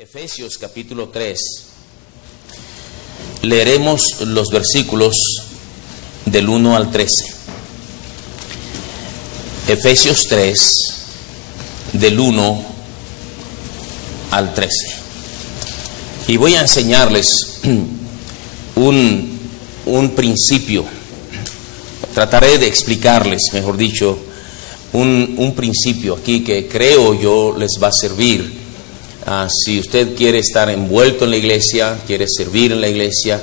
Efesios capítulo 3. Leeremos los versículos del 1 al 13. Efesios 3, del 1 al 13. Y voy a enseñarles un principio. Trataré de explicarles, mejor dicho, un principio aquí que creo yo les va a servir. Si usted quiere estar envuelto en la iglesia, quiere servir en la iglesia,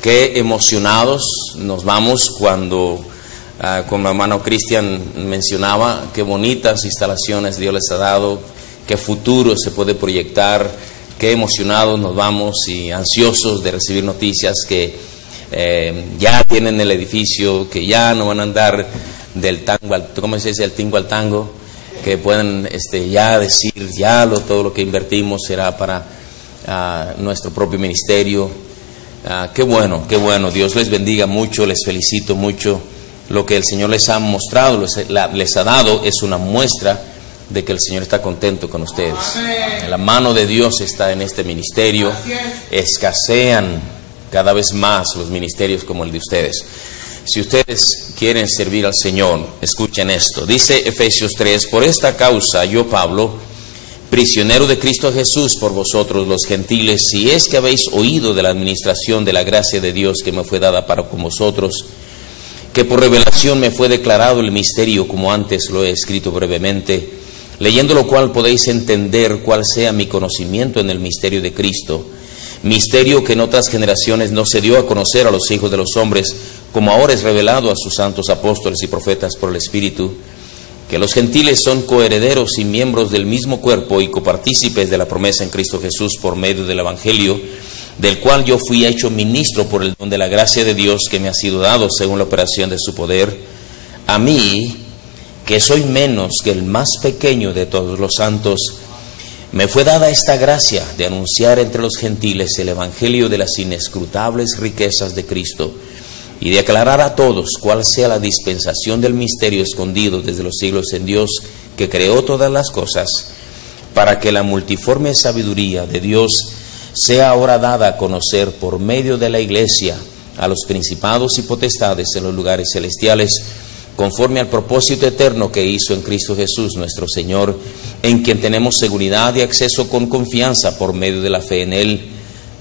qué emocionados nos vamos cuando, como mi hermano Cristian mencionaba, qué bonitas instalaciones Dios les ha dado, qué futuro se puede proyectar, qué emocionados nos vamos y ansiosos de recibir noticias que ya tienen el edificio, que ya no van a andar del tango al, ¿cómo se dice? Del tingo al tango, que puedan ya decir, todo lo que invertimos será para nuestro propio ministerio. Qué bueno, Dios les bendiga mucho, les felicito mucho. Lo que el Señor les ha mostrado, les ha dado, es una muestra de que el Señor está contento con ustedes. La mano de Dios está en este ministerio. Escasean cada vez más los ministerios como el de ustedes. Si ustedes quieren servir al Señor, escuchen esto. Dice Efesios 3, por esta causa yo, Pablo, prisionero de Cristo Jesús por vosotros los gentiles, si es que habéis oído de la administración de la gracia de Dios que me fue dada para con vosotros, que por revelación me fue declarado el misterio, como antes lo he escrito brevemente, leyendo lo cual podéis entender cuál sea mi conocimiento en el misterio de Cristo, misterio que en otras generaciones no se dio a conocer a los hijos de los hombres, como ahora es revelado a sus santos apóstoles y profetas por el Espíritu, que los gentiles son coherederos y miembros del mismo cuerpo y copartícipes de la promesa en Cristo Jesús por medio del Evangelio, del cual yo fui hecho ministro por el don de la gracia de Dios que me ha sido dado según la operación de su poder, a mí, que soy menos que el más pequeño de todos los santos, me fue dada esta gracia de anunciar entre los gentiles el Evangelio de las inescrutables riquezas de Cristo y de aclarar a todos cuál sea la dispensación del misterio escondido desde los siglos en Dios, que creó todas las cosas, para que la multiforme sabiduría de Dios sea ahora dada a conocer por medio de la Iglesia a los principados y potestades en los lugares celestiales, conforme al propósito eterno que hizo en Cristo Jesús nuestro Señor, en quien tenemos seguridad y acceso con confianza por medio de la fe en Él,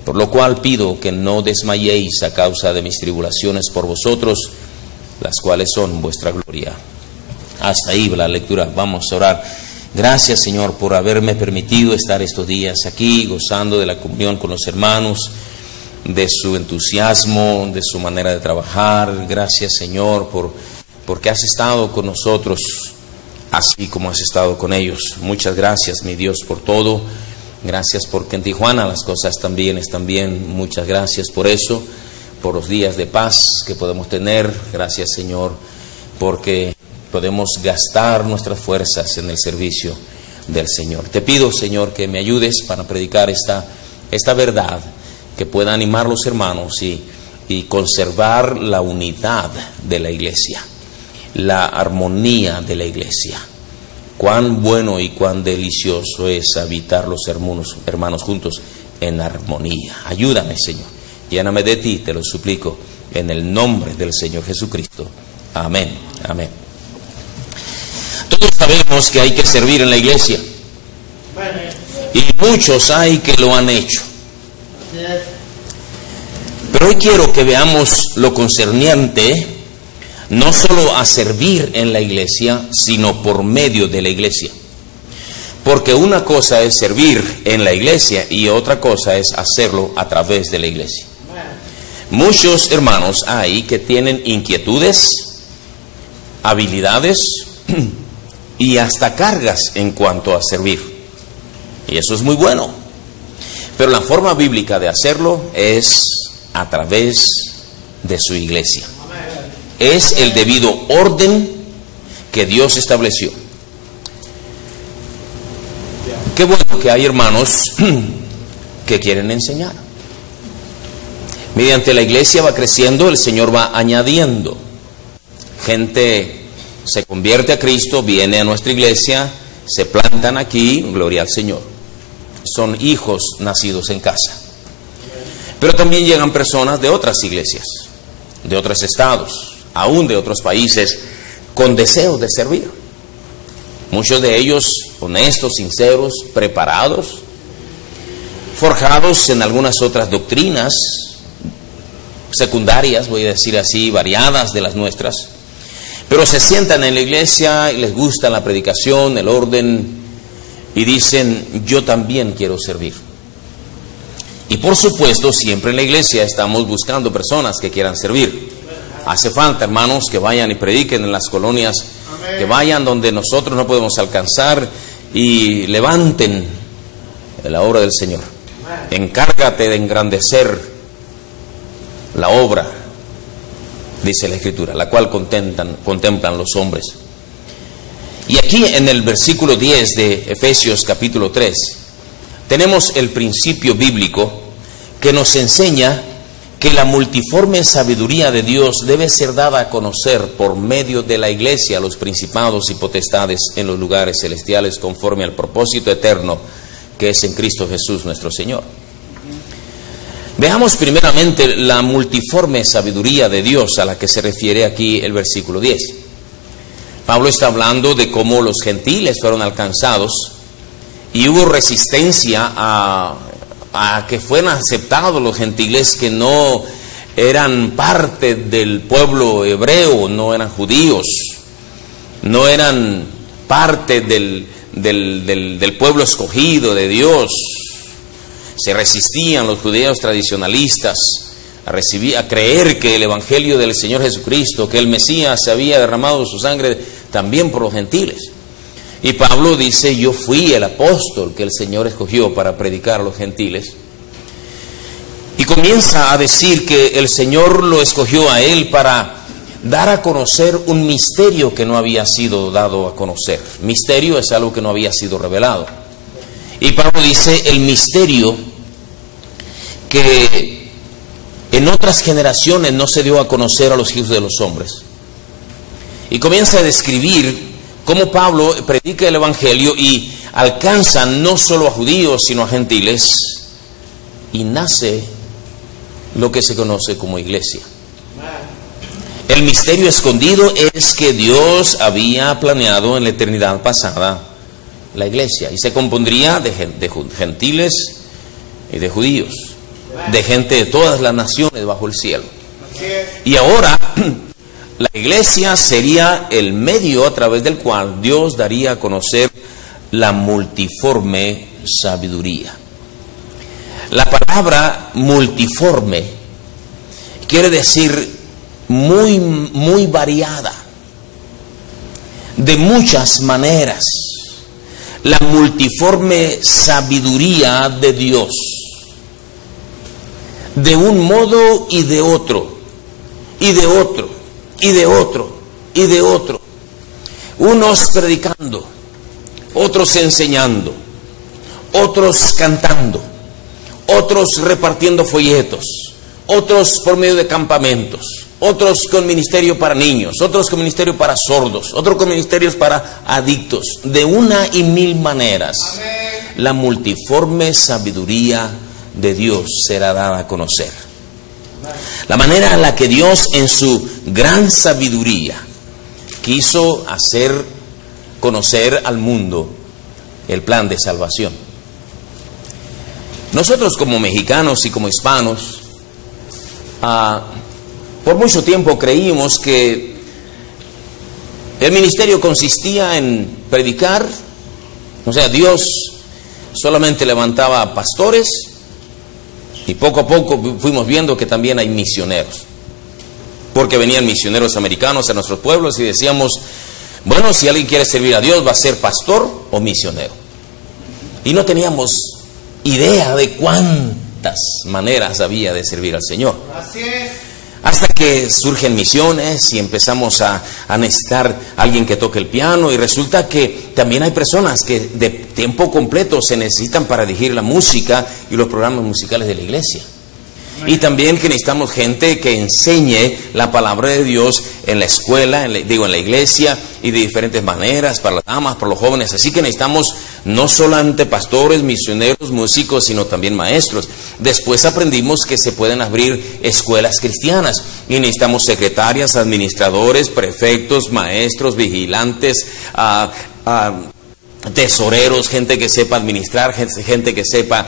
por lo cual pido que no desmayéis a causa de mis tribulaciones por vosotros, las cuales son vuestra gloria. Hasta ahí la lectura. Vamos a orar. Gracias, Señor, por haberme permitido estar estos días aquí, gozando de la comunión con los hermanos, de su entusiasmo, de su manera de trabajar. Gracias, Señor, porque has estado con nosotros así como has estado con ellos. Muchas gracias, mi Dios, por todo. Gracias porque en Tijuana las cosas también están bien. Muchas gracias por eso, por los días de paz que podemos tener. Gracias, Señor, porque podemos gastar nuestras fuerzas en el servicio del Señor. Te pido, Señor, que me ayudes para predicar esta verdad, que pueda animar a los hermanos y conservar la unidad de la iglesia, la armonía de la iglesia. Cuán bueno y cuán delicioso es habitar los hermanos juntos en armonía. Ayúdame, Señor. Lléname de ti, te lo suplico, en el nombre del Señor Jesucristo. Amén. Amén. Todos sabemos que hay que servir en la iglesia. Y muchos hay que lo han hecho. Pero hoy quiero que veamos lo concerniente no solo a servir en la iglesia, sino por medio de la iglesia. Porque una cosa es servir en la iglesia y otra cosa es hacerlo a través de la iglesia. Muchos hermanos hay que tienen inquietudes, habilidades y hasta cargas en cuanto a servir. Y eso es muy bueno. Pero la forma bíblica de hacerlo es a través de su iglesia. Es el debido orden que Dios estableció. Qué bueno que hay hermanos que quieren enseñar. Mediante la iglesia va creciendo, el Señor va añadiendo. Gente se convierte a Cristo, viene a nuestra iglesia, se plantan aquí, gloria al Señor. son hijos nacidos en casa. Pero también llegan personas de otras iglesias, de otros estados, aún de otros países, con deseo de servir. Muchos de ellos honestos, sinceros, preparados, forjados en algunas otras doctrinas secundarias, voy a decir así, variadas de las nuestras, pero se sientan en la iglesia y les gusta la predicación, el orden, y dicen, yo también quiero servir. Y por supuesto, siempre en la iglesia estamos buscando personas que quieran servir. Hace falta, hermanos, que vayan y prediquen en las colonias, que vayan donde nosotros no podemos alcanzar y levanten la obra del Señor. Encárgate de engrandecer la obra, dice la Escritura, la cual contemplan los hombres. Y aquí en el versículo 10 de Efesios capítulo 3, tenemos el principio bíblico que nos enseña que la multiforme sabiduría de Dios debe ser dada a conocer por medio de la iglesia a los principados y potestades en los lugares celestiales conforme al propósito eterno que es en Cristo Jesús nuestro Señor. Veamos primeramente la multiforme sabiduría de Dios a la que se refiere aquí el versículo 10. Pablo está hablando de cómo los gentiles fueron alcanzados y hubo resistencia a que fueran aceptados los gentiles que no eran parte del pueblo hebreo, no eran judíos, no eran parte del pueblo escogido de Dios. Se resistían los judíos tradicionalistas a creer que el evangelio del Señor Jesucristo, que el Mesías había derramado su sangre también por los gentiles. Y Pablo dice, yo fui el apóstol que el Señor escogió para predicar a los gentiles. Y comienza a decir que el Señor lo escogió a él para dar a conocer un misterio que no había sido dado a conocer. Misterio es algo que no había sido revelado. Y Pablo dice, el misterio que en otras generaciones no se dio a conocer a los hijos de los hombres. Y comienza a describir cómo Pablo predica el evangelio y alcanza no solo a judíos, sino a gentiles, y nace lo que se conoce como iglesia. El misterio escondido es que Dios había planeado en la eternidad pasada la iglesia, y se compondría de gentiles y de judíos, de gente de todas las naciones bajo el cielo. Y ahora la iglesia sería el medio a través del cual Dios daría a conocer la multiforme sabiduría. La palabra multiforme quiere decir muy variada, de muchas maneras. La multiforme sabiduría de Dios, de un modo y de otro, y de otro, y de otro, y de otro. Unos predicando, otros enseñando, otros cantando, otros repartiendo folletos, otros por medio de campamentos, otros con ministerio para niños, otros con ministerio para sordos, otros con ministerios para adictos, de una y mil maneras. Amén. La multiforme sabiduría de Dios será dada a conocer. La manera en la que Dios en su gran sabiduría quiso hacer conocer al mundo el plan de salvación. Nosotros como mexicanos y como hispanos, por mucho tiempo creímos que el ministerio consistía en predicar, o sea, Dios solamente levantaba pastores, y poco a poco fuimos viendo que también hay misioneros, porque venían misioneros americanos a nuestros pueblos y decíamos, bueno, si alguien quiere servir a Dios va a ser pastor o misionero. Y no teníamos idea de cuántas maneras había de servir al Señor. Así es. Hasta que surgen misiones y empezamos a necesitar alguien que toque el piano, y resulta que también hay personas que de tiempo completo se necesitan para dirigir la música y los programas musicales de la iglesia. Y también que necesitamos gente que enseñe la palabra de Dios en la escuela, en la iglesia, y de diferentes maneras, para las damas, para los jóvenes. Así que necesitamos no solamente pastores, misioneros, músicos, sino también maestros. Después aprendimos que se pueden abrir escuelas cristianas y necesitamos secretarias, administradores, prefectos, maestros, vigilantes, tesoreros, gente que sepa administrar, gente que sepa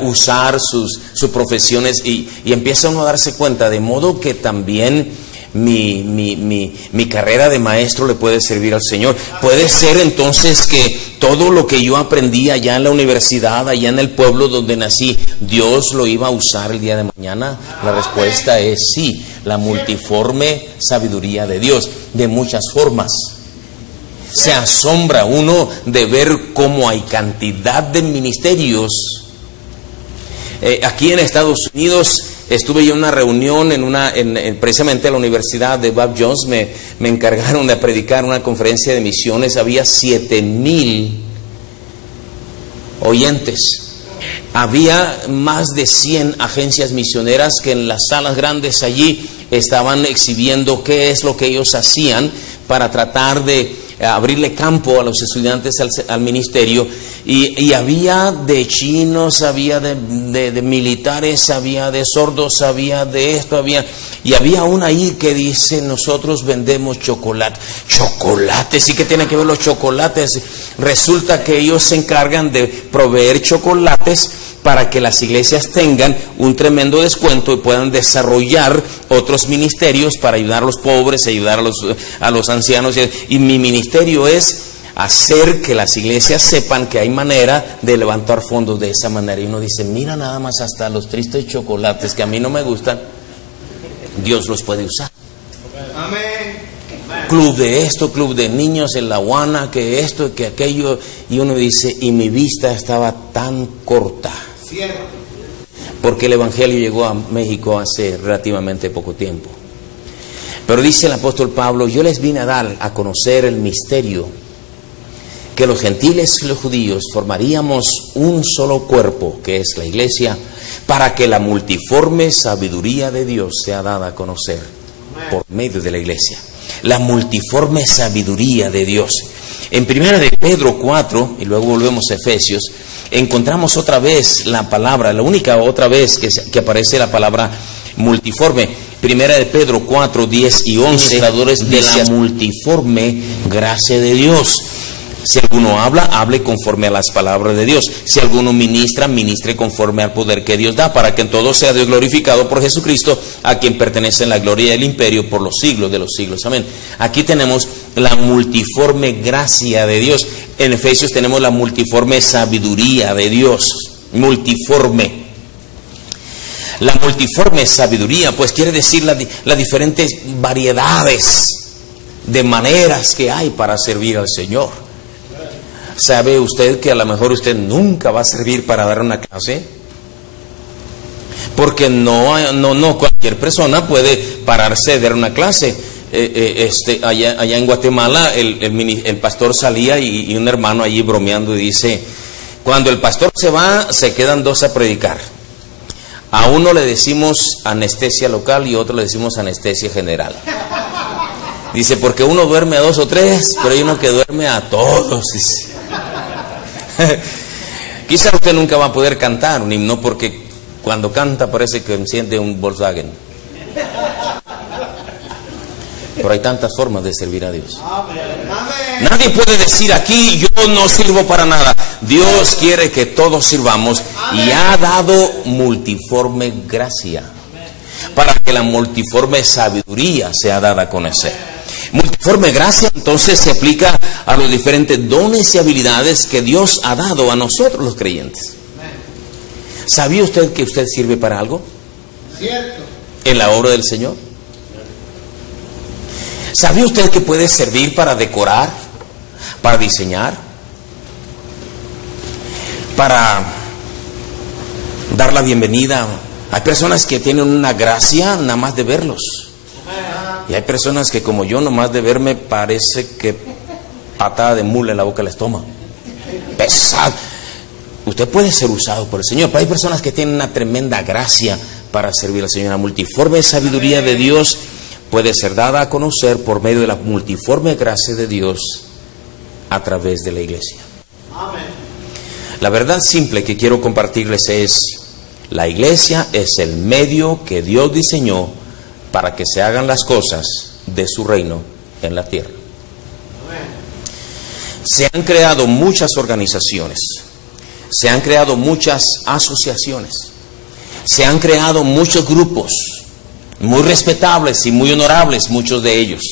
usar sus profesiones, y empieza uno a darse cuenta, de modo que también mi carrera de maestro le puede servir al Señor. Puede ser entonces que todo lo que yo aprendí allá en la universidad, allá en el pueblo donde nací, Dios lo iba a usar el día de mañana. La respuesta es sí, la multiforme sabiduría de Dios, de muchas formas. Se asombra uno de ver cómo hay cantidad de ministerios. Aquí en Estados Unidos estuve yo en una reunión precisamente en la Universidad de Bob Jones. Me encargaron de predicar una conferencia de misiones. Había 7,000 oyentes. Había más de 100 agencias misioneras que en las salas grandes allí estaban exhibiendo qué es lo que ellos hacían para tratar de abrirle campo a los estudiantes al ministerio, y había de chinos, había de militares, había de sordos, había de esto, y había una ahí que dice: nosotros vendemos chocolate. Chocolates, ¿y qué tienen que ver los chocolates? Resulta que ellos se encargan de proveer chocolates para que las iglesias tengan un tremendo descuento y puedan desarrollar otros ministerios para ayudar a los pobres, ayudar a los ancianos. Y mi ministerio es hacer que las iglesias sepan que hay manera de levantar fondos de esa manera. Y uno dice: mira nada más, hasta los tristes chocolates que a mí no me gustan, Dios los puede usar. Amén. Club de esto, club de niños en La Habana, que esto, que aquello. Y uno dice: y mi vista estaba tan corta, porque el evangelio llegó a México hace relativamente poco tiempo. Pero dice el apóstol Pablo: yo les vine a dar a conocer el misterio, que los gentiles y los judíos formaríamos un solo cuerpo, que es la iglesia, para que la multiforme sabiduría de Dios sea dada a conocer por medio de la iglesia. La multiforme sabiduría de Dios. En 1 de Pedro 4, y luego volvemos a Efesios, encontramos otra vez la palabra, la única otra vez que aparece la palabra multiforme. 1 de Pedro 4, 10 y 11, de la multiforme gracia de Dios. Si alguno habla, hable conforme a las palabras de Dios. Si alguno ministra, ministre conforme al poder que Dios da, para que en todo sea Dios glorificado por Jesucristo, a quien pertenece la gloria del imperio por los siglos de los siglos. Amén. Aquí tenemos la multiforme gracia de Dios. En Efesios tenemos la multiforme sabiduría de Dios. Multiforme. La multiforme sabiduría, pues quiere decir las diferentes variedades de maneras que hay para servir al Señor. ¿Sabe usted que a lo mejor usted nunca va a servir para dar una clase? Porque no cualquier persona puede pararse de dar una clase. Allá en Guatemala el pastor salía y un hermano allí bromeando y dice: cuando el pastor se va, se quedan dos a predicar. A uno le decimos anestesia local y a otro le decimos anestesia general. Dice: porque uno duerme a 2 o 3, pero hay uno que duerme a todos. Quizá usted nunca va a poder cantar un himno, porque cuando canta parece que enciende un Volkswagen. Pero hay tantas formas de servir a Dios. Nadie puede decir aquí: yo no sirvo para nada. Dios quiere que todos sirvamos y ha dado multiforme gracia para que la multiforme sabiduría sea dada a conocer. Multiforme gracia entonces se aplica a los diferentes dones y habilidades que Dios ha dado a nosotros los creyentes. ¿Sabía usted que usted sirve para algo? Cierto. En la obra del Señor. ¿Sabía usted que puede servir para decorar, para diseñar, para dar la bienvenida? Hay personas que tienen una gracia nada más de verlos. Y hay personas que, como yo, nomás de verme parece que patada de mula en la boca les toma. Pesado. Usted puede ser usado por el Señor, pero hay personas que tienen una tremenda gracia para servir al Señor. La multiforme sabiduría de Dios puede ser dada a conocer por medio de la multiforme gracia de Dios a través de la iglesia. La verdad simple que quiero compartirles es: la iglesia es el medio que Dios diseñó para que se hagan las cosas de su reino en la tierra. Se han creado muchas organizaciones, se han creado muchas asociaciones, se han creado muchos grupos, muy respetables y muy honorables, muchos de ellos.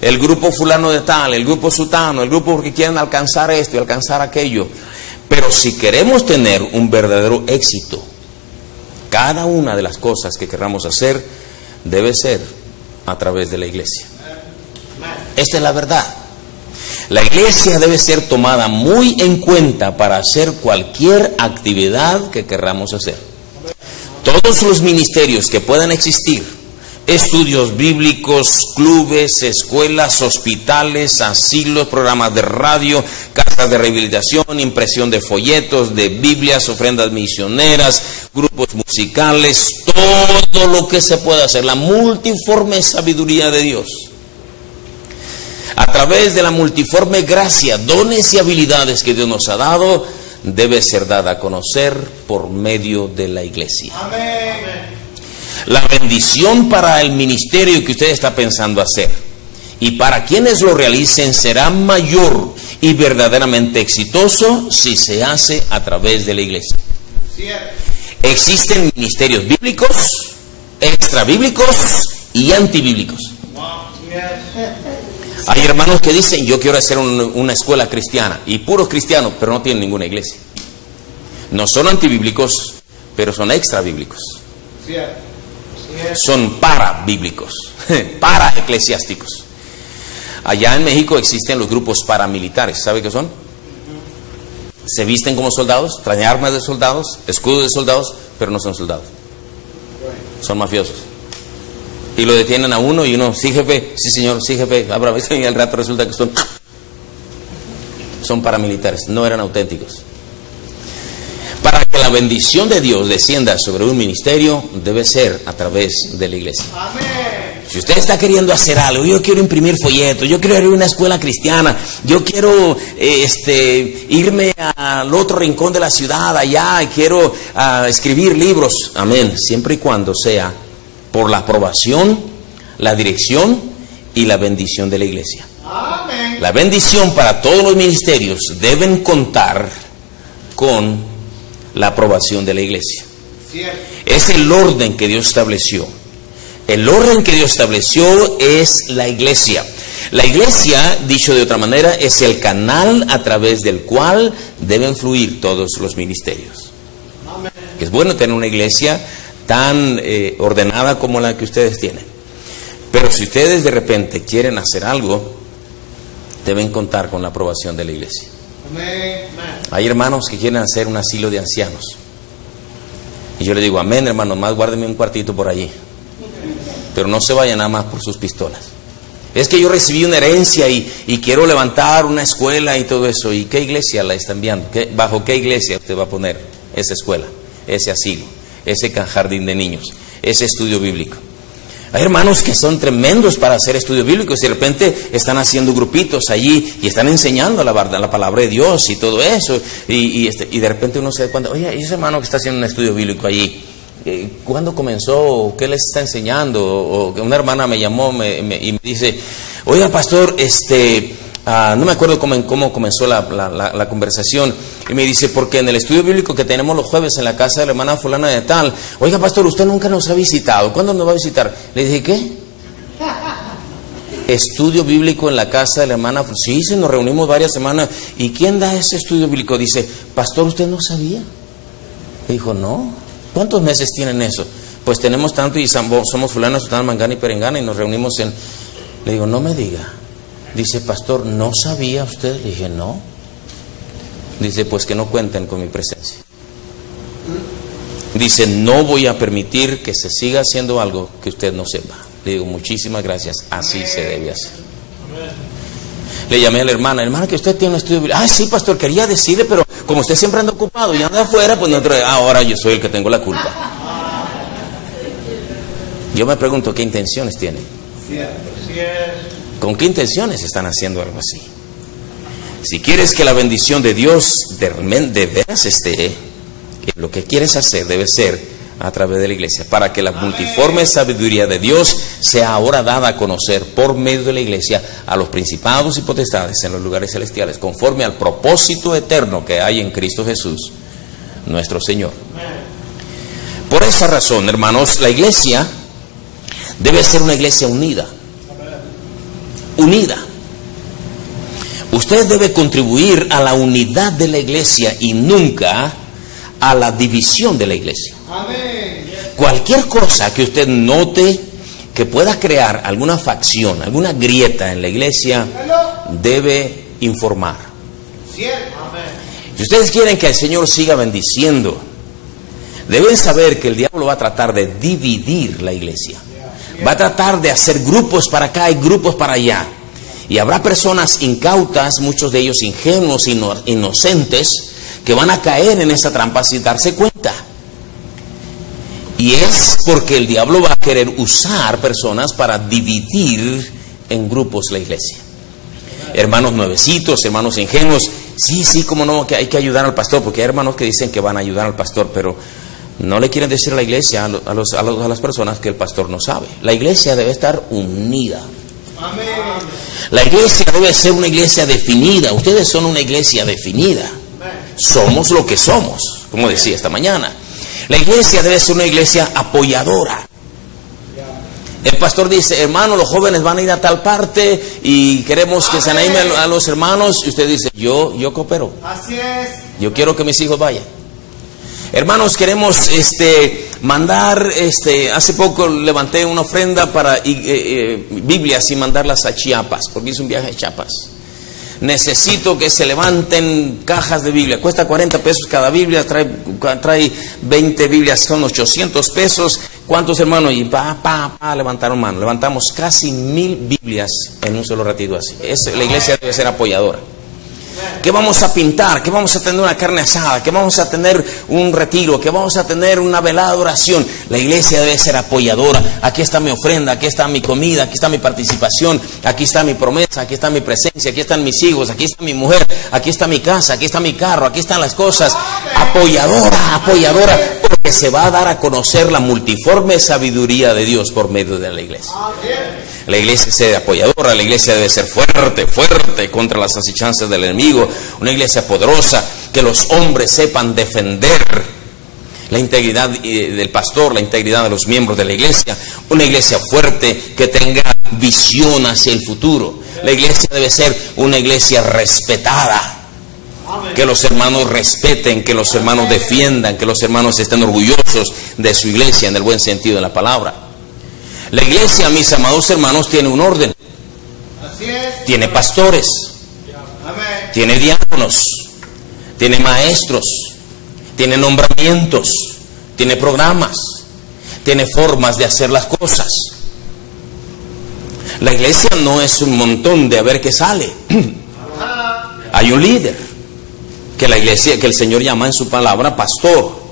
El grupo fulano de tal, el grupo sutano, el grupo porque quieren alcanzar esto y alcanzar aquello. Pero si queremos tener un verdadero éxito, cada una de las cosas que queramos hacer debe ser a través de la iglesia. Esta es la verdad. La iglesia debe ser tomada muy en cuenta para hacer cualquier actividad que queramos hacer. Todos los ministerios que puedan existir, estudios bíblicos, clubes, escuelas, hospitales, asilos, programas de radio, casas de rehabilitación, impresión de folletos, de Biblias, ofrendas misioneras, grupos musicales, todo lo que se pueda hacer, la multiforme sabiduría de Dios. A través de la multiforme gracia, dones y habilidades que Dios nos ha dado, debe ser dada a conocer por medio de la iglesia. Amén. La bendición para el ministerio que usted está pensando hacer y para quienes lo realicen será mayor y verdaderamente exitoso si se hace a través de la iglesia. Existen ministerios bíblicos, extrabíblicos y antibíblicos. Hay hermanos que dicen: yo quiero hacer una escuela cristiana, y puros cristianos, pero no tienen ninguna iglesia. No son antibíblicos, pero son extrabíblicos. Son parabíblicos, para eclesiásticos. Allá en México existen los grupos paramilitares. ¿Sabe qué son? Se visten como soldados, traen armas de soldados, escudos de soldados, pero no son soldados. Son mafiosos. Y lo detienen a uno y uno: sí, jefe, sí, señor, sí, jefe. Y al rato resulta que son paramilitares, no eran auténticos. Para que la bendición de Dios descienda sobre un ministerio, debe ser a través de la iglesia. Amén. Si usted está queriendo hacer algo: yo quiero imprimir folletos, yo quiero abrir una escuela cristiana, yo quiero irme al otro rincón de la ciudad allá y quiero escribir libros. Amén. Siempre y cuando sea por la aprobación, la dirección y la bendición de la iglesia. Amén. La bendición para todos los ministerios deben contar con la aprobación de la iglesia. Es el orden que Dios estableció. El orden que Dios estableció es la iglesia. La iglesia, dicho de otra manera, es el canal a través del cual deben fluir todos los ministerios. Amén. Es bueno tener una iglesia tan ordenada como la que ustedes tienen. Pero si ustedes de repente quieren hacer algo, deben contar con la aprobación de la iglesia. Hay hermanos que quieren hacer un asilo de ancianos, y yo le digo: amén, hermano, más guárdeme un cuartito por allí, pero no se vayan nada más por sus pistolas. Es que yo recibí una herencia y quiero levantar una escuela y todo eso. ¿Y qué iglesia la está enviando? ¿Bajo qué iglesia usted va a poner esa escuela, ese asilo, ese jardín de niños, ese estudio bíblico? Hay hermanos que son tremendos para hacer estudios bíblicos y de repente están haciendo grupitos allí y están enseñando la palabra de Dios y todo eso. Y de repente uno se da cuenta: oye, ese hermano que está haciendo un estudio bíblico allí, ¿cuándo comenzó? ¿Qué les está enseñando? O una hermana me llamó y me dice: oiga, pastor, no me acuerdo cómo comenzó la conversación, y me dice: porque en el estudio bíblico que tenemos los jueves en la casa de la hermana fulana de tal, oiga, pastor, usted nunca nos ha visitado, ¿cuándo nos va a visitar? Le dije: ¿qué? Estudio bíblico en la casa de la hermana. Sí, nos reunimos varias semanas. ¿Y quién da ese estudio bíblico? Dice: pastor, ¿usted no sabía? Le dijo: no. ¿Cuántos meses tienen eso? Pues tenemos tanto, y somos fulana, sutana, mangana y perengana, y nos reunimos en... Le digo: no me diga. Dice: pastor, ¿no sabía usted? Le dije: no. Dice: pues que no cuenten con mi presencia. Dice: no voy a permitir que se siga haciendo algo que usted no sepa. Le digo: muchísimas gracias, así se debe hacer. Le llamé a la hermana: que usted tiene un estudio bíblico. Ah, sí, pastor, quería decirle, pero como usted siempre anda ocupado y anda afuera, pues ahora yo soy el que tengo la culpa. Yo me pregunto, ¿qué intenciones tienen? ¿Con qué intenciones están haciendo algo así? Si quieres que la bendición de Dios de veras esté, lo que quieres hacer debe ser a través de la iglesia, para que la multiforme sabiduría de Dios sea ahora dada a conocer por medio de la iglesia a los principados y potestades en los lugares celestiales, conforme al propósito eterno que hay en Cristo Jesús, nuestro Señor. Por esa razón, hermanos, la iglesia debe ser una iglesia unida. Unida. Usted debe contribuir a la unidad de la iglesia y nunca a la división de la iglesia. Cualquier cosa que usted note que pueda crear alguna facción, alguna grieta en la iglesia, debe informar. Si ustedes quieren que el Señor siga bendiciendo, deben saber que el diablo va a tratar de dividir la iglesia. Va a tratar de hacer grupos para acá y grupos para allá. Y habrá personas incautas, muchos de ellos ingenuos, inocentes, que van a caer en esa trampa sin darse cuenta. Y es porque el diablo va a querer usar personas para dividir en grupos la iglesia. Hermanos nuevecitos, hermanos ingenuos, sí, como no, que hay que ayudar al pastor, porque hay hermanos que dicen que van a ayudar al pastor, pero no le quieren decir a la iglesia, a las personas, que el pastor no sabe. La iglesia debe estar unida. La iglesia debe ser una iglesia definida. Ustedes son una iglesia definida. Somos lo que somos, como decía esta mañana. La iglesia debe ser una iglesia apoyadora. El pastor dice, hermano, los jóvenes van a ir a tal parte y queremos que se animen a los hermanos. Y usted dice, yo coopero. Así es. Yo quiero que mis hijos vayan. Hermanos, queremos mandar, hace poco levanté una ofrenda para Biblias y mandarlas a Chiapas, porque hice un viaje a Chiapas. Necesito que se levanten cajas de Biblia. Cuesta 40 pesos cada Biblia, trae 20 Biblias, son 800 pesos. ¿Cuántos hermanos? Y levantaron mano. Levantamos casi 1000 Biblias en un solo ratito así. La iglesia debe ser apoyadora. ¿Qué vamos a pintar? ¿Qué vamos a tener una carne asada? ¿Qué vamos a tener un retiro? ¿Qué vamos a tener una velada de oración? La iglesia debe ser apoyadora. Aquí está mi ofrenda, aquí está mi comida, aquí está mi participación, aquí está mi promesa, aquí está mi presencia, aquí están mis hijos, aquí está mi mujer, aquí está mi casa, aquí está mi carro, aquí están las cosas. Apoyadora, porque se va a dar a conocer la multiforme sabiduría de Dios por medio de la iglesia. La iglesia debe ser apoyadora, la iglesia debe ser fuerte contra las acechanzas del enemigo, una iglesia poderosa, que los hombres sepan defender la integridad del pastor, la integridad de los miembros de la iglesia, una iglesia fuerte que tenga visión hacia el futuro. La iglesia debe ser una iglesia respetada, que los hermanos respeten, que los hermanos defiendan, que los hermanos estén orgullosos de su iglesia en el buen sentido de la palabra. La iglesia, mis amados hermanos, tiene un orden. Tiene pastores, tiene diáconos, tiene maestros, tiene nombramientos, tiene programas, tiene formas de hacer las cosas. La iglesia no es un montón de a ver qué sale. Hay un líder que la iglesia, que el Señor llama en su palabra pastor.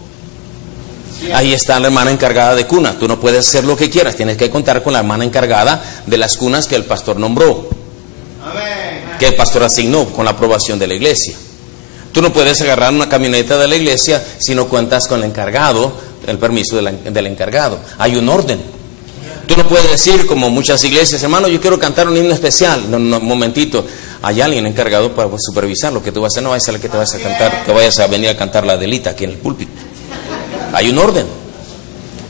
Ahí está la hermana encargada de cuna. Tú no puedes hacer lo que quieras, tienes que contar con la hermana encargada de las cunas que el pastor nombró, que el pastor asignó con la aprobación de la iglesia. Tú no puedes agarrar una camioneta de la iglesia si no cuentas con el encargado, el permiso del encargado. Hay un orden. Tú no puedes decir, como muchas iglesias, hermano, yo quiero cantar un himno especial. No, un momentito, hay alguien encargado para supervisar lo que tú vas a hacer. No vayas a ser que te vas a cantar, que vayas a venir a cantar la Adelita aquí en el púlpito. Hay un orden,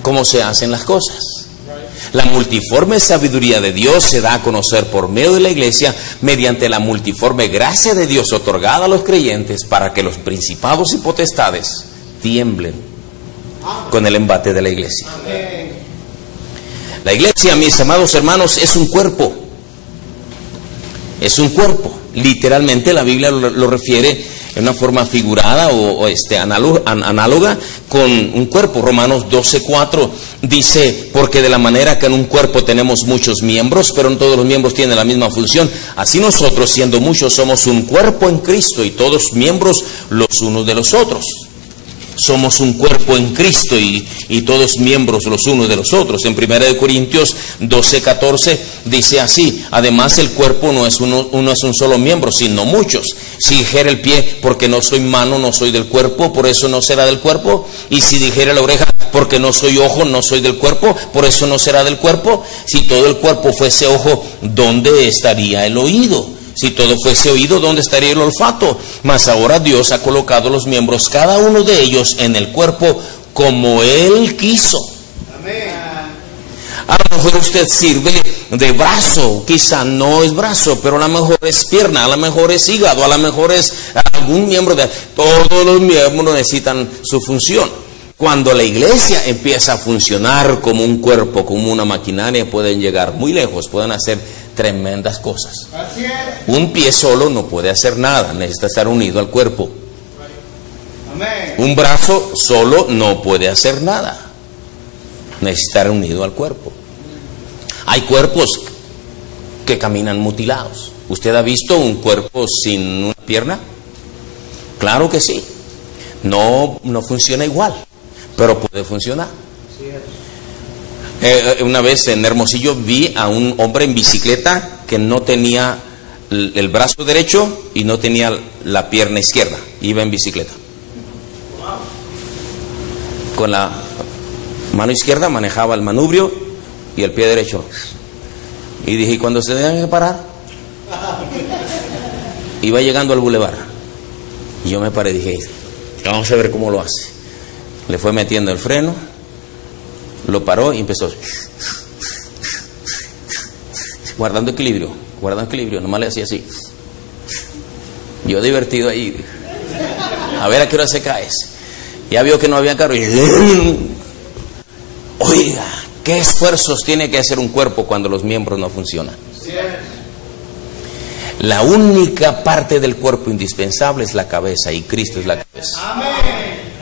cómo se hacen las cosas. La multiforme sabiduría de Dios se da a conocer por medio de la iglesia mediante la multiforme gracia de Dios otorgada a los creyentes para que los principados y potestades tiemblen con el embate de la iglesia. La iglesia, mis amados hermanos, es un cuerpo. Es un cuerpo. Literalmente la Biblia lo refiere en una forma figurada o análoga con un cuerpo. Romanos 12:4 dice, porque de la manera que en un cuerpo tenemos muchos miembros, pero no todos los miembros tienen la misma función, así nosotros, siendo muchos, somos un cuerpo en Cristo y todos miembros los unos de los otros. somos un cuerpo en Cristo y todos miembros los unos de los otros. En 1 Corintios 12:14 dice así: además el cuerpo no es un solo miembro, sino muchos. Si dijera el pie, porque no soy mano, no soy del cuerpo, por eso no será del cuerpo. Y si dijera la oreja, porque no soy ojo, no soy del cuerpo, por eso no será del cuerpo. Si todo el cuerpo fuese ojo, ¿dónde estaría el oído? Si todo fuese oído, ¿dónde estaría el olfato? Mas ahora Dios ha colocado los miembros, cada uno de ellos, en el cuerpo como Él quiso. Amén. A lo mejor usted sirve de brazo, quizá no es brazo, pero a lo mejor es pierna, a lo mejor es hígado, a lo mejor es algún miembro de... Todos los miembros necesitan su función. Cuando la iglesia empieza a funcionar como un cuerpo, como una maquinaria, pueden llegar muy lejos, pueden hacer tremendas cosas. Un pie solo no puede hacer nada, necesita estar unido al cuerpo. Un brazo solo no puede hacer nada, necesita estar unido al cuerpo. Hay cuerpos que caminan mutilados. ¿Usted ha visto un cuerpo sin una pierna? Claro que sí. No funciona igual, pero puede funcionar. Una vez en Hermosillo vi a un hombre en bicicleta que no tenía el brazo derecho y no tenía la pierna izquierda. Iba en bicicleta. Con la mano izquierda manejaba el manubrio y el pie derecho. Y dije, ¿cuándo se tengan que parar? Iba llegando al bulevar. Y yo me paré y dije, vamos a ver cómo lo hace. Le fue metiendo el freno, lo paró y empezó guardando equilibrio, nomás le hacía así. Yo divertido ahí, a ver a qué hora se cae. Ya vio que no había carro y... Oiga, ¿qué esfuerzos tiene que hacer un cuerpo cuando los miembros no funcionan? La única parte del cuerpo indispensable es la cabeza, y Cristo es la cabeza. Amén.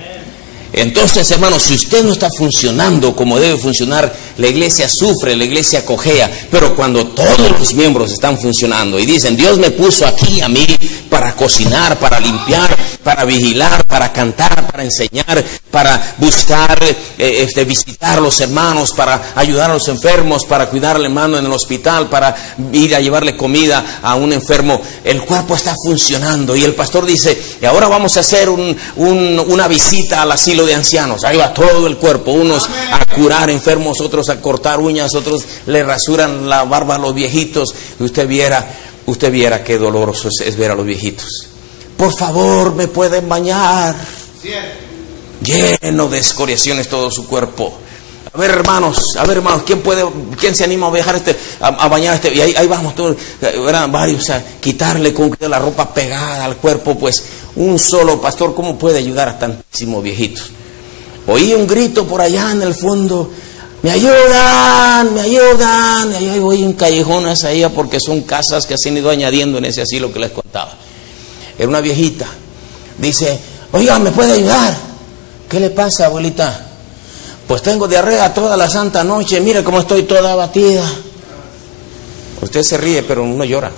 Entonces, hermanos, si usted no está funcionando como debe funcionar, la iglesia sufre, la iglesia cojea. Pero cuando todos los miembros están funcionando y dicen, Dios me puso aquí a mí para cocinar, para limpiar, para vigilar, para cantar, para enseñar, para buscar, visitar a los hermanos, para ayudar a los enfermos, para cuidar al hermano en el hospital, para ir a llevarle comida a un enfermo, el cuerpo está funcionando. Y el pastor dice, y ahora vamos a hacer una visita al asilo de ancianos. Ahí va todo el cuerpo, unos a curar enfermos, otros a cortar uñas, otros le rasuran la barba a los viejitos. Y usted viera qué doloroso es ver a los viejitos. Por favor, me pueden bañar. Lleno de escoriaciones todo su cuerpo. A ver, hermanos, ¿quién se anima a viajar a bañar y ahí vamos todos, eran varios, a quitarle con la ropa pegada al cuerpo? Pues un solo pastor, ¿cómo puede ayudar a tantísimos viejitos? Oí un grito por allá en el fondo, me ayudan, y ahí voy en callejones allá, porque son casas que se han ido añadiendo en ese asilo que les contaba. Era una viejita, dice, oiga, ¿me puede ayudar? ¿Qué le pasa, abuelita? Pues tengo diarrea toda la santa noche, mire cómo estoy toda abatida. Usted se ríe, pero no llora.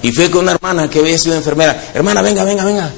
Y fui con una hermana que había sido enfermera. Hermana, venga.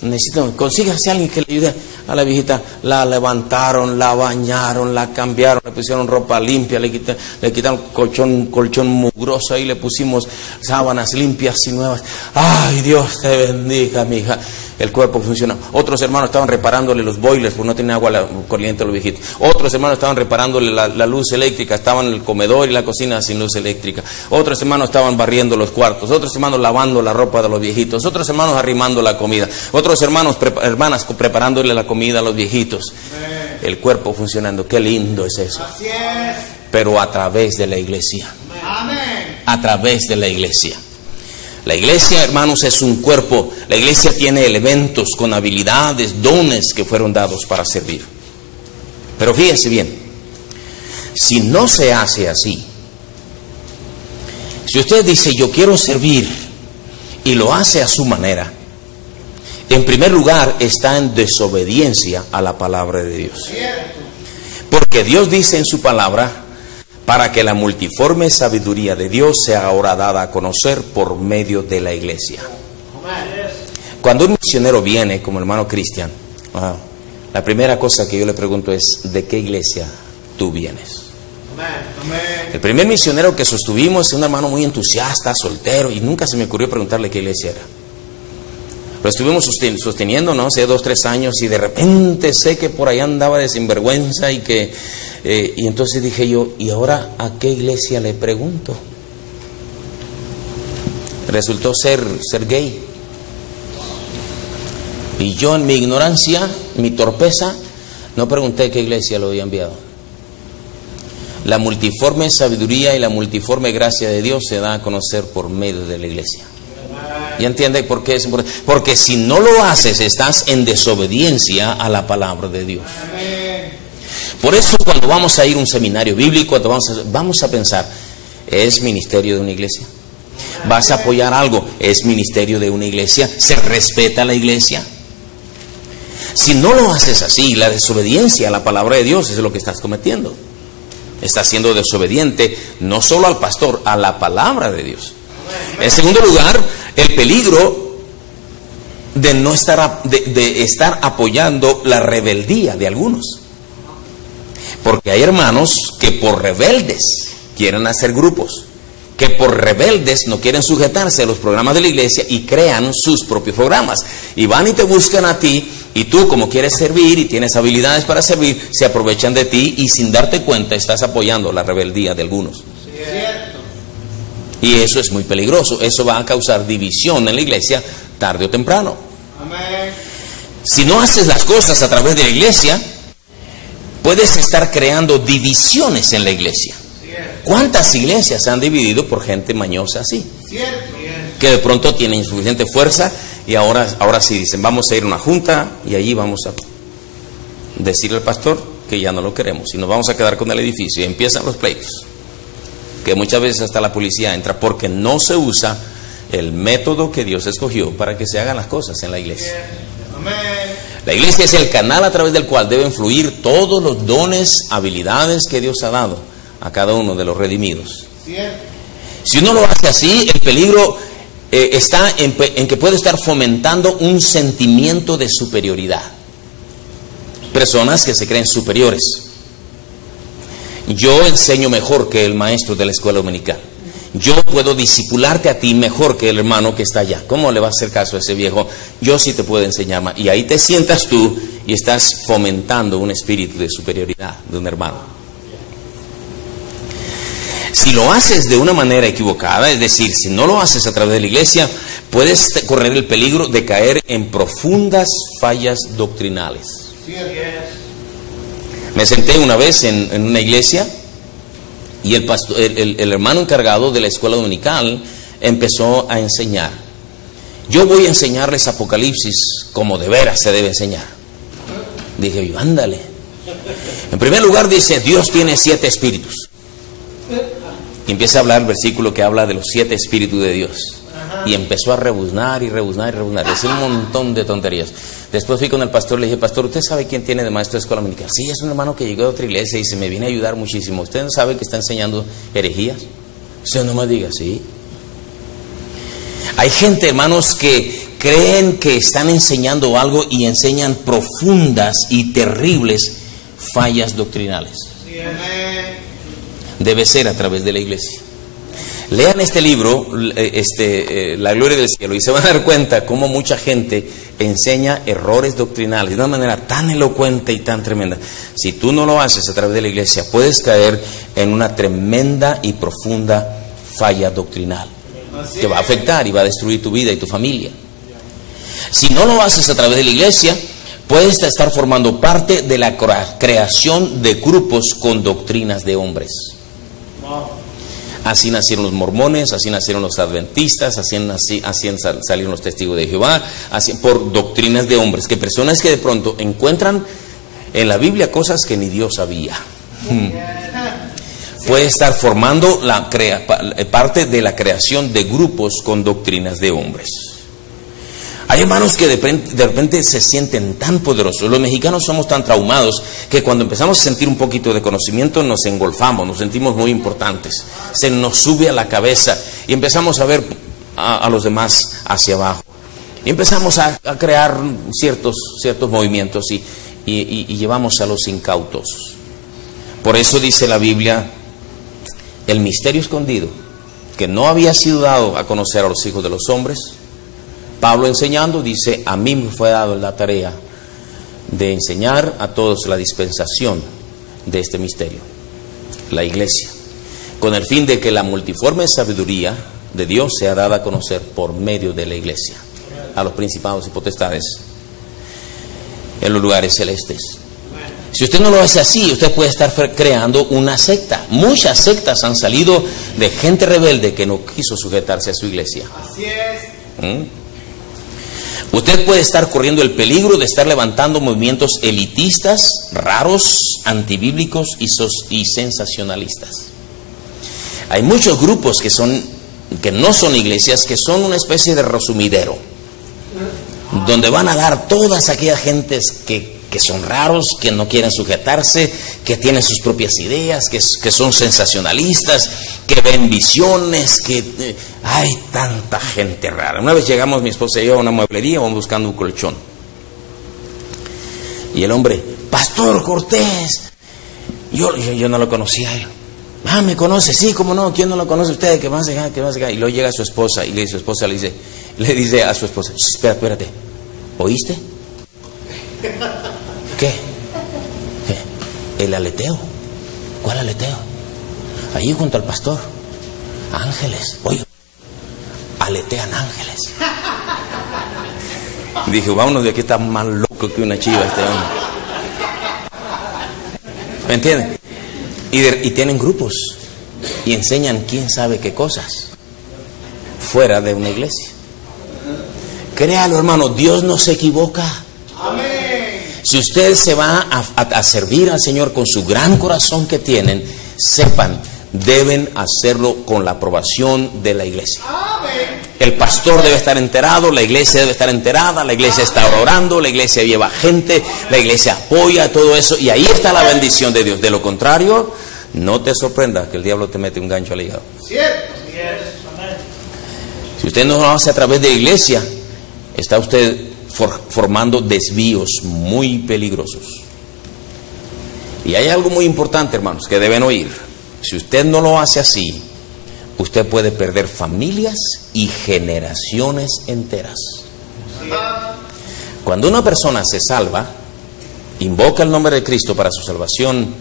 Necesito, consígase a alguien que le ayude a la viejita. La levantaron, la bañaron, la cambiaron, le pusieron ropa limpia, le quitaron colchón mugroso, ahí le pusimos sábanas limpias y nuevas. Ay, Dios te bendiga, mi hija. El cuerpo funciona. Otros hermanos estaban reparándole los boilers porque no tenía agua corriente a los viejitos. Otros hermanos estaban reparándole la luz eléctrica, estaban en el comedor y la cocina sin luz eléctrica. Otros hermanos estaban barriendo los cuartos. Otros hermanos lavando la ropa de los viejitos. Otros hermanos arrimando la comida. Otros hermanas preparándole la comida a los viejitos. El cuerpo funcionando. Qué lindo es eso. Así es. Pero a través de la iglesia. Amén. A través de la iglesia. La iglesia, hermanos, es un cuerpo. La iglesia tiene elementos con habilidades, dones que fueron dados para servir. Pero fíjese bien, si no se hace así, si usted dice yo quiero servir y lo hace a su manera, en primer lugar está en desobediencia a la palabra de Dios. Porque Dios dice en su palabra, para que la multiforme sabiduría de Dios sea ahora dada a conocer por medio de la iglesia. Cuando un misionero viene, como el hermano Cristian, la primera cosa que yo le pregunto es, ¿de qué iglesia tú vienes? El primer misionero que sostuvimos es un hermano muy entusiasta, soltero, y nunca se me ocurrió preguntarle qué iglesia era. Lo estuvimos sosteniendo, no sé, 2, 3 años, y de repente sé que por allá andaba de sinvergüenza, y entonces dije yo, ¿y ahora a qué iglesia le pregunto? Resultó ser gay. Y yo, en mi ignorancia, mi torpeza, no pregunté qué iglesia lo había enviado. La multiforme sabiduría y la multiforme gracia de Dios se da a conocer por medio de la iglesia. ¿Y entiende por qué es importante? Porque si no lo haces, estás en desobediencia a la palabra de Dios. Por eso, cuando vamos a ir a un seminario bíblico, cuando vamos a pensar, ¿es ministerio de una iglesia? ¿Vas a apoyar algo? ¿Es ministerio de una iglesia? ¿Se respeta la iglesia? Si no lo haces así, la desobediencia a la palabra de Dios es lo que estás cometiendo. Estás siendo desobediente no solo al pastor, a la palabra de Dios. En segundo lugar, el peligro de no estar de estar apoyando la rebeldía de algunos. Porque hay hermanos que por rebeldes quieren hacer grupos, que por rebeldes no quieren sujetarse a los programas de la iglesia y crean sus propios programas. Y van y te buscan a ti, y tú, como quieres servir y tienes habilidades para servir, se aprovechan de ti, y sin darte cuenta estás apoyando la rebeldía de algunos. Cierto. Y eso es muy peligroso. Eso va a causar división en la iglesia tarde o temprano. Amén. Si no haces las cosas a través de la iglesia, puedes estar creando divisiones en la iglesia. ¿Cuántas iglesias se han dividido por gente mañosa así? Que de pronto tienen insuficiente fuerza y ahora sí dicen, vamos a ir a una junta y allí vamos a decirle al pastor que ya no lo queremos y nos vamos a quedar con el edificio, y empiezan los pleitos, que muchas veces hasta la policía entra porque no se usa el método que Dios escogió para que se hagan las cosas en la iglesia. La iglesia es el canal a través del cual deben fluir todos los dones, habilidades que Dios ha dado a cada uno de los redimidos. Si uno lo hace así, el peligro está en que puede estar fomentando un sentimiento de superioridad. Personas que se creen superiores. Yo enseño mejor que el maestro de la escuela dominical. Yo puedo discipularte a ti mejor que el hermano que está allá. ¿Cómo le va a hacer caso a ese viejo? Yo sí te puedo enseñar más. Y ahí te sientas tú y estás fomentando un espíritu de superioridad de un hermano. Si lo haces de una manera equivocada, es decir, si no lo haces a través de la iglesia, puedes correr el peligro de caer en profundas fallas doctrinales. Me senté una vez en una iglesia y el hermano encargado de la escuela dominical empezó a enseñar. Yo voy a enseñarles Apocalipsis como de veras se debe enseñar. Dije yo, ándale. En primer lugar dice, Dios tiene 7 espíritus. Y empieza a hablar el versículo que habla de los 7 espíritus de Dios. Y empezó a rebuznar y rebuznar y rebuznar. Decía un montón de tonterías. Después fui con el pastor, le dije, pastor, ¿usted sabe quién tiene de maestro de escuela dominical? Sí, es un hermano que llegó de otra iglesia y se me viene a ayudar muchísimo. ¿Usted no sabe que está enseñando herejías? Usted no me diga, sí. Hay gente, hermanos, que creen que están enseñando algo y enseñan profundas y terribles fallas doctrinales. Debe ser a través de la iglesia. Lean este libro, La Gloria del Cielo, y se van a dar cuenta cómo mucha gente enseña errores doctrinales de una manera tan elocuente y tan tremenda. Si tú no lo haces a través de la iglesia, puedes caer en una tremenda y profunda falla doctrinal que va a afectar y va a destruir tu vida y tu familia. Si no lo haces a través de la iglesia, puedes estar formando parte de la creación de grupos con doctrinas de hombres. Así nacieron los mormones, así nacieron los adventistas, así salieron los testigos de Jehová, así, por doctrinas de hombres, que personas que de pronto encuentran en la Biblia cosas que ni Dios sabía. Puede estar formando parte de la creación de grupos con doctrinas de hombres. Hay hermanos que de repente se sienten tan poderosos. Los mexicanos somos tan traumados que cuando empezamos a sentir un poquito de conocimiento nos engolfamos, nos sentimos muy importantes. Se nos sube a la cabeza y empezamos a ver a los demás hacia abajo. Y empezamos a crear ciertos movimientos y llevamos a los incautos. Por eso dice la Biblia, el misterio escondido, que no había sido dado a conocer a los hijos de los hombres. Pablo enseñando dice, a mí me fue dado la tarea de enseñar a todos la dispensación de este misterio, la iglesia, con el fin de que la multiforme sabiduría de Dios sea dada a conocer por medio de la iglesia a los principados y potestades en los lugares celestes. Si usted no lo hace así, usted puede estar creando una secta. Muchas sectas han salido de gente rebelde que no quiso sujetarse a su iglesia. Así es. Usted puede estar corriendo el peligro de estar levantando movimientos elitistas, raros, antibíblicos y sensacionalistas. Hay muchos grupos que no son iglesias, que son una especie de resumidero, donde van a dar todas aquellas gentes que son raros, que no quieren sujetarse, que tienen sus propias ideas, que son sensacionalistas, que ven visiones, que hay tanta gente rara. Una vez llegamos mi esposa y yo a una mueblería, vamos buscando un colchón. Y el hombre, Pastor Cortés, yo no lo conocía a él. Ah, ¿me conoce? Sí, ¿cómo no? ¿Quién no lo conoce usted? ¿Qué más acá? ¿Qué más acá? Y luego llega su esposa y su esposa le dice a su esposa, espérate, ¿oíste? ¿Qué? El aleteo. ¿Cuál aleteo? Allí junto al pastor. Ángeles. Oye, aletean ángeles. Dije, vámonos de aquí, está más loco que una chiva este hombre. ¿Me entienden? Y tienen grupos y enseñan quién sabe qué cosas fuera de una iglesia. Créalo, hermano, Dios no se equivoca. Si usted se va a servir al Señor con su gran corazón que tienen, sepan, deben hacerlo con la aprobación de la iglesia. El pastor debe estar enterado, la iglesia debe estar enterada, la iglesia está orando, la iglesia lleva gente, la iglesia apoya todo eso, y ahí está la bendición de Dios. De lo contrario, no te sorprenda que el diablo te mete un gancho al hígado. Si usted no lo hace a través de la iglesia, está usted formando desvíos muy peligrosos. Y hay algo muy importante, hermanos, que deben oír. Si usted no lo hace así, usted puede perder familias y generaciones enteras. Cuando una persona se salva, invoca el nombre de Cristo para su salvación,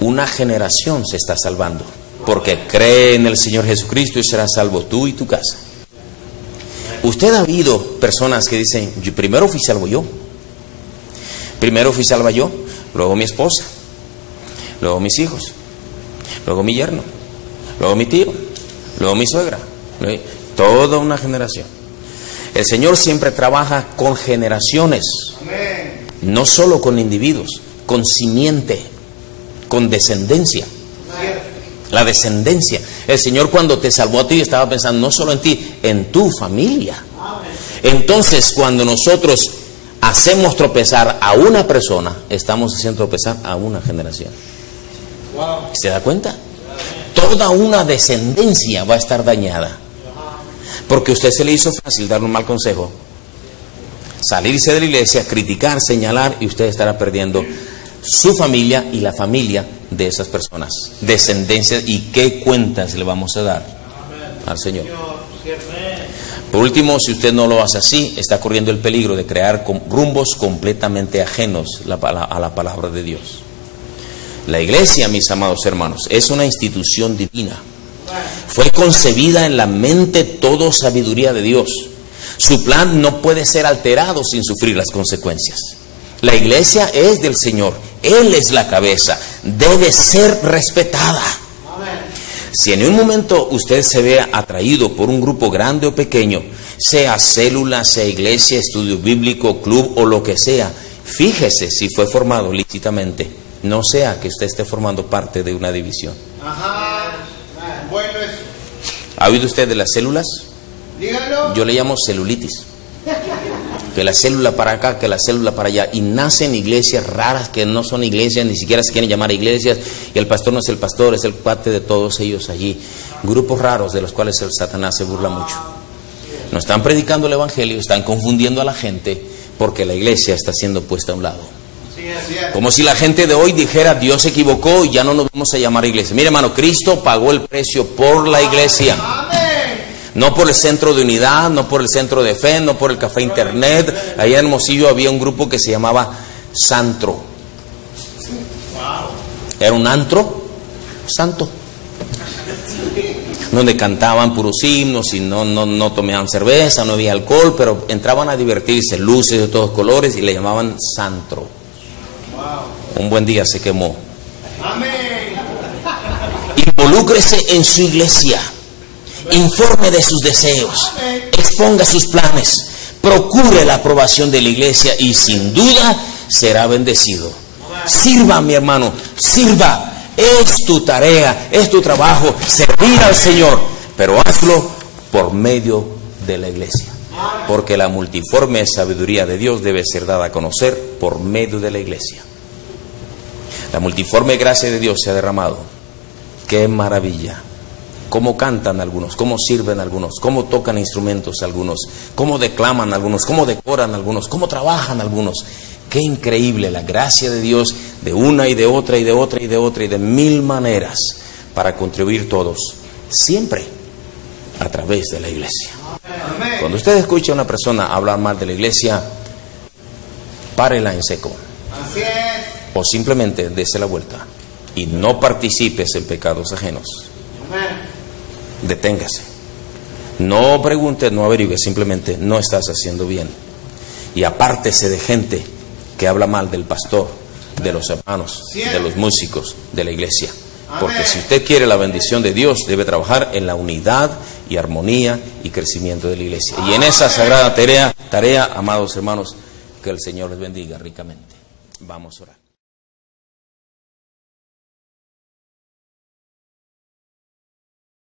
una generación se está salvando, porque cree en el Señor Jesucristo y será salvo tú y tu casa. Usted ha habido personas que dicen, primero fui salvo yo, luego mi esposa, luego mis hijos, luego mi yerno, luego mi tío, luego mi suegra, toda una generación. El Señor siempre trabaja con generaciones, no solo con individuos, con simiente, con descendencia. La descendencia. El Señor cuando te salvó a ti estaba pensando no solo en ti, en tu familia. Entonces cuando nosotros hacemos tropezar a una persona, estamos haciendo tropezar a una generación. ¿Se da cuenta? Toda una descendencia va a estar dañada. Porque a usted se le hizo fácil dar un mal consejo, salirse de la iglesia, criticar, señalar, y usted estará perdiendo su familia y la familia de esas personas, descendencias. ¿Y qué cuentas le vamos a dar al Señor? Por último, si usted no lo hace así, está corriendo el peligro de crear rumbos completamente ajenos a la palabra de Dios. La iglesia, mis amados hermanos, es una institución divina. Fue concebida en la mente toda sabiduría de Dios. Su plan no puede ser alterado sin sufrir las consecuencias. La iglesia es del Señor, Él es la cabeza, debe ser respetada. Si en un momento usted se ve atraído por un grupo grande o pequeño, sea célula, sea iglesia, estudio bíblico, club o lo que sea, fíjese si fue formado lícitamente, no sea que usted esté formando parte de una división. Bueno, eso. ¿Ha oído usted de las células? Dígalo. Yo le llamo celulitis. Que la célula para acá, que la célula para allá. Y nacen iglesias raras que no son iglesias, ni siquiera se quieren llamar iglesias. Y el pastor no es el pastor, es el cuate de todos ellos allí. Grupos raros de los cuales el Satanás se burla mucho. No están predicando el evangelio, están confundiendo a la gente porque la iglesia está siendo puesta a un lado. Como si la gente de hoy dijera, Dios se equivocó y ya no nos vamos a llamar iglesia. Mire, hermano, Cristo pagó el precio por la iglesia. No por el centro de unidad, no por el centro de fe, no por el café internet. Allá en Hermosillo había un grupo que se llamaba Santro. Era un antro santo, donde cantaban puros himnos y no tomaban cerveza, no había alcohol, pero entraban a divertirse, luces de todos colores, y le llamaban Santro. Un buen día se quemó. Involúcrese en su iglesia, informe de sus deseos, exponga sus planes, procure la aprobación de la iglesia y sin duda será bendecido. Sirva, mi hermano, sirva. Es tu tarea, es tu trabajo, servir al Señor, pero hazlo por medio de la iglesia, porque la multiforme sabiduría de Dios debe ser dada a conocer por medio de la iglesia. La multiforme gracia de Dios se ha derramado. ¡Qué maravilla! Cómo cantan algunos, cómo sirven algunos, cómo tocan instrumentos algunos, cómo declaman algunos, cómo decoran algunos, cómo trabajan algunos. Qué increíble la gracia de Dios, de una y de otra y de otra y de otra y de mil maneras para contribuir todos, siempre a través de la iglesia. Cuando usted escucha a una persona hablar mal de la iglesia, párela en seco. O simplemente dése la vuelta y no participes en pecados ajenos. Deténgase. No pregunte, no averigüe, simplemente no estás haciendo bien. Y apártese de gente que habla mal del pastor, de los hermanos, de los músicos, de la iglesia. Porque si usted quiere la bendición de Dios, debe trabajar en la unidad y armonía y crecimiento de la iglesia. Y en esa sagrada tarea, amados hermanos, que el Señor les bendiga ricamente. Vamos a orar.